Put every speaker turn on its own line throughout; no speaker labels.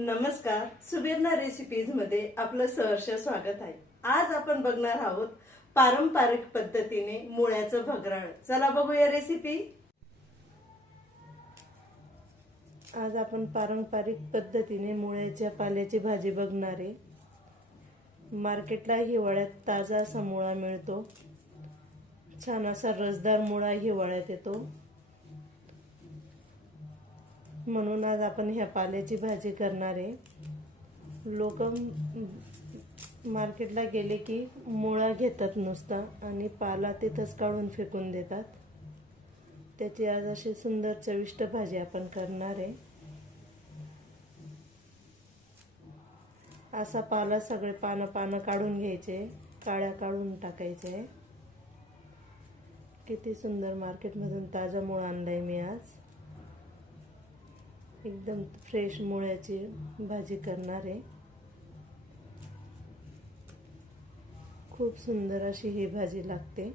नमस्कार. सुबेरना रेसिपीजमध्ये आपलं सहर्ष स्वागत आहे. आज आपण बघणार आहोत पारंपरिक पद्धतीने मुळ्याचं भगराळ. चला बघूया रेसिपी आज आपण पारंपरिक पद्धतीने मुळ्याच्या पाल्याची भाजी बघणार आहे. मार्केटला हिवाळ्यात ताजा असा मुळा मिळतो. छान असा रसदार मुळा हिवाळ्यात येतो. म्हणून आज आपण ह्या पाल्याची भाजी करणार आहे. लोक मार्केटला गेले की मुळा घेतात नुसता आणि पाला तिथंच काढून फेकून देतात. त्याची आज अशी सुंदर चविष्ट भाजी आपण करणार आहे. असा पाला सगळे पानं पानं काढून घ्यायचे काळ्या काढून टाकायचे. किती सुंदर मार्केटमधून ताजा मुळा आणलाय मी आज. एकदम फ्रेश मुळ्याची भाजी करणार आहे. खूप सुंदर अशी ही भाजी लागते.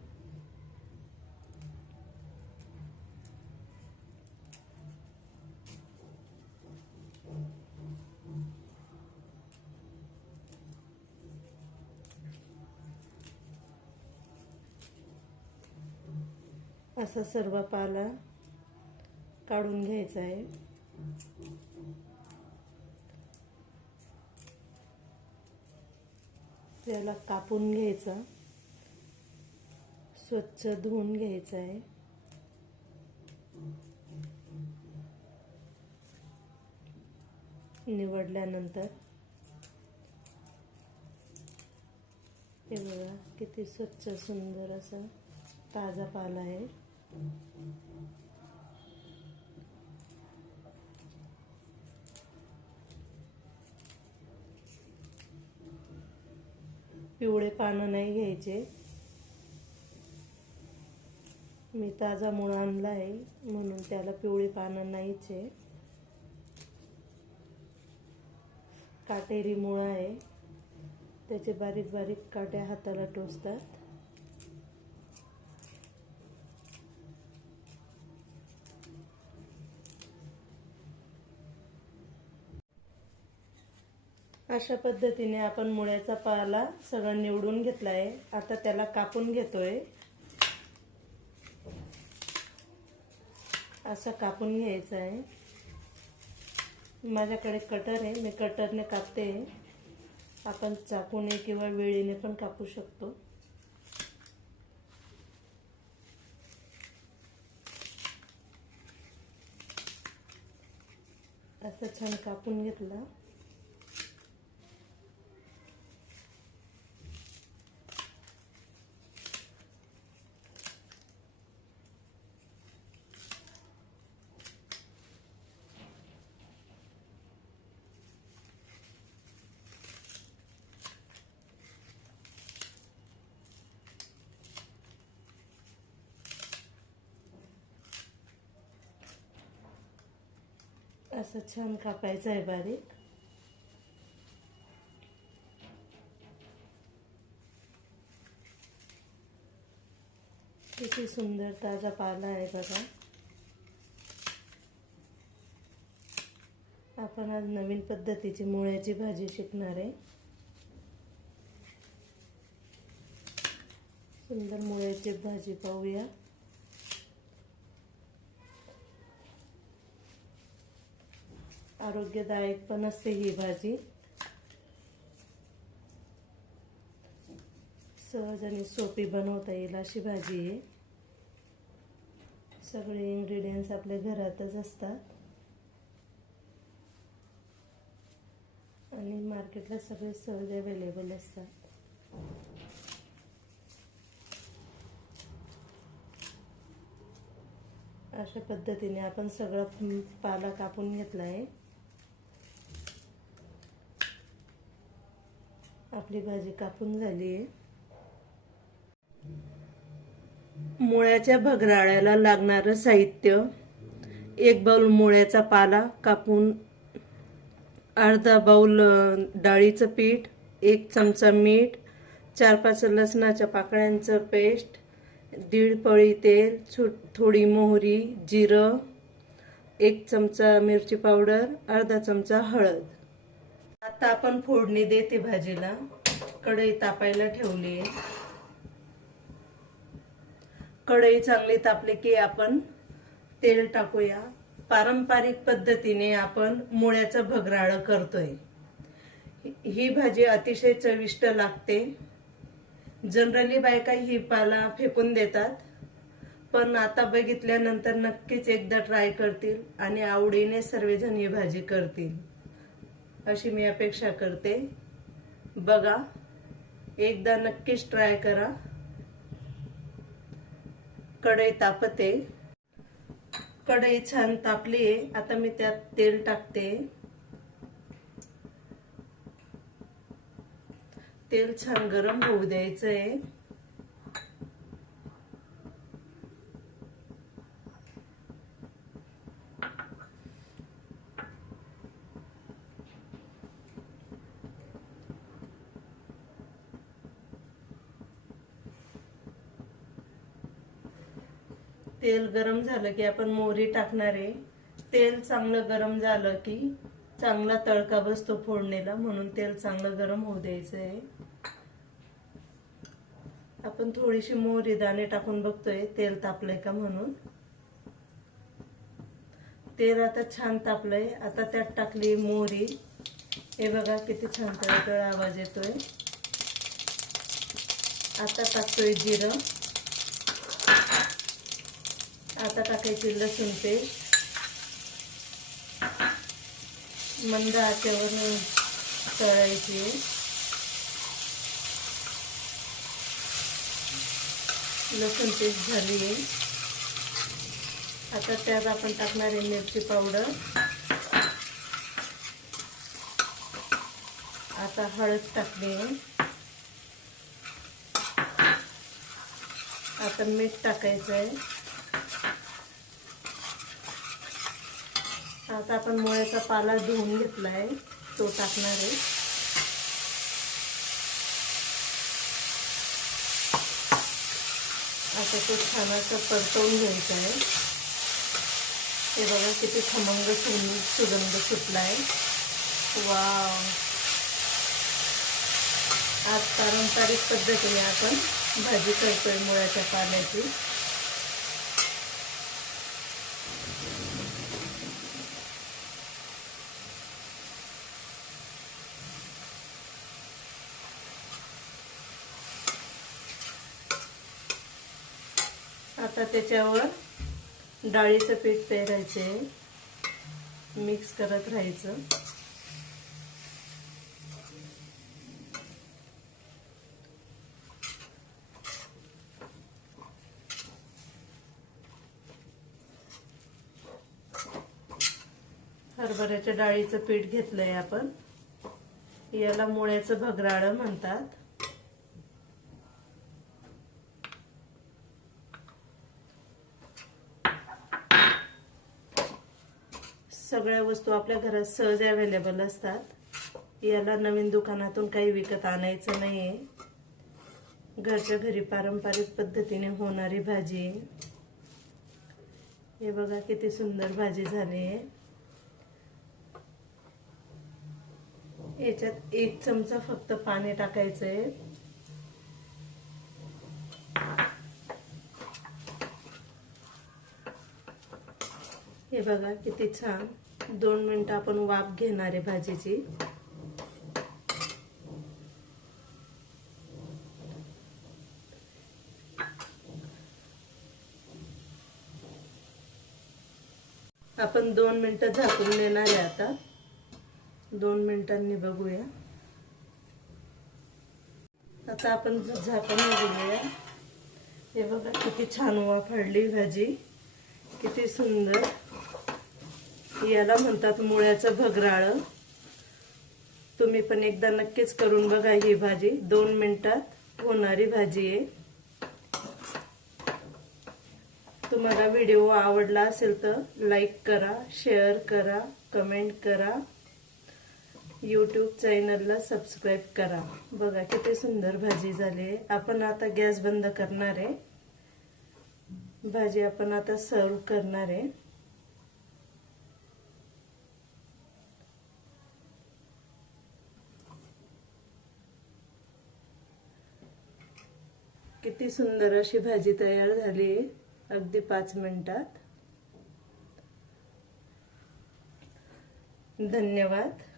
असा सर्व पाला काढून घ्यायचा आहे. त्याला कापून घ्यायचा. स्वच्छ धुवून घ्यायचं आहे निवडल्यानंतर हे बघा किती स्वच्छ सुंदर असा ताजा पाला आहे. पिवळे पानं नाही घ्यायचे. मी ताजा मुळा आणला आहे म्हणून त्याला पिवळी पानं नाहीच. आहे काटेरी मुळा आहे. त्याचे बारीक बारीक काट्या हाताला टोचतात. अशा पद्धतीने आपण मुळ्याचा पाला सगळं निवडून घेतला आहे आता त्याला कापून घेतोय. असं कापून घ्यायचं आहे माझ्याकडे कटर आहे. मी कटरने कापते. आपण चाकूने किंवा वेळीने पण कापू शकतो. असं छान कापून घेतला. असं छान कापायचं आहे बारीक. किती सुंदर ताजा पाला आहे बघा. आपण आज नवीन पद्धतीची मुळ्याची भाजी शिकणार आहे. सुंदर मुळ्याची भाजी पाहूया. आरोग्यदायक पण असते ही भाजी. सहज आणि सोपी बनवता येईल अशी भाजी आहे. सगळे इन्ग्रेडियंट्स आपल्या घरातच असतात. आणि मार्केटला सगळे सहज अवेलेबल असतात. अशा पद्धतीने आपण सगळं पाला कापून घेतला आहे आपली भाजी कापून झाली. आहे मुळ्याच्या भगराळ्याला लागणारं साहित्य एक बाऊल मुळ्याचा पाला कापून अर्धा बाऊल डाळीचं पीठ एक चमचा मीठ चार पाच लसणाच्या पाकळ्यांचं पेस्ट दीड पळी तेल छो थोडी मोहरी जिरं एक चमचा मिरची पावडर अर्धा चमचा हळद. आता आपण फोडणी देते भाजीला. कढई तापायला ठेवली आहे. कढई चांगली तापली की आपण तेल टाकूया. पारंपरिक पद्धतीने आपण मुळ्याचं भगराळ करतोय. ही भाजी अतिशय चविष्ट लागते. जनरली बायका ही पाला फेकून देतात. पण आता बघितल्यानंतर नक्कीच एकदा ट्राय करतील आणि आवडीने सर्वजण ही भाजी करतील. अशी मी अपेक्षा करते. बघा एकदा नक्कीच ट्राय करा. कढई तापते. कढई छान तापली आहे. आता मी त्यात तेल टाकते. तेल छान गरम होऊ द्यायचं आहे तेल गरम झालं की आपण मोहरी टाकणार आहे. तेल चांगलं गरम झालं की चांगला तडका बसतो फोडणीला म्हणून तेल चांगलं गरम होऊ द्यायचं आहे. आपण थोडीशी मोहरी दाणे टाकून बघतोय तेल तापलंय का म्हणून. तेल आता छान तापलंय. आता त्यात टाकली मोहरी. हे बघा किती छान तळतळ आवाज येतोय. आता टाकतोय जिरं. आता टाकायची लसूण पेस्ट. मंद आचेवर तळायची. लसूण पेस्ट झाली. आहे आता त्यात आपण टाकणार आहे मिरची पावडर. आता हळद टाकली. आहे आता मीठ टाकायचं आहे आता आपण मुळ्याचा पाला धुवून घेतला आहे तो टाकणार आहे. आता तो छान असं परतवून घ्यायचा आहे हे बघा किती खमंग सुगंध सुटला आहे वा आज पारंपरिक पद्धतीने आपण भाजी करतोय मुळ्याच्या पाल्याची. आता त्याच्यावर डाळीचं पीठ पेरायचे. मिक्स करत राहायचं. हरभऱ्याच्या डाळीचं पीठ घेतलंय आपण. याला मुळ्याचं भगराळं म्हणतात. सगळ्या वस्तू आपल्या घरात सहज अवेलेबल असतात. याला नवीन दुकानातून काही विकत आणायचं नाही आहे घरच्या घरी पारंपरिक पद्धतीने होणारी भाजी. हे बघा किती सुंदर भाजी झाली आहे. याच्यात एक चमचा फक्त पाणी टाकायचं आहे हे बघा किती छान. दोन मिनटं आपण वाफ घेणार आहे भाजीची. आपण दोन मिनिटं झाकून देणार आहे आता. दोन मिनिटांनी बघूया. आता आपण झाकण घेऊया हे बघा किती छान वाफडली भाजी. किती सुंदर. याला म्हणतात मुळ्याचं भगराळ. तुम्ही पण एकदा नक्कीच करून बघा ही भाजी. दोन मिनिटात होणारी भाजी आहे. तुम्हाला व्हिडिओ आवडला असेल तर लाईक करा शेअर करा कमेंट करा. यूट्यूब चॅनलला सबस्क्राईब करा. बघा किती सुंदर भाजी झाली आहे. आपण आता गॅस बंद करणार आहे. भाजी आपण आता सर्व करणार आहे. किती सुंदर अशी भाजी तयार झाली. अगदी पाच मिनिटात. धन्यवाद.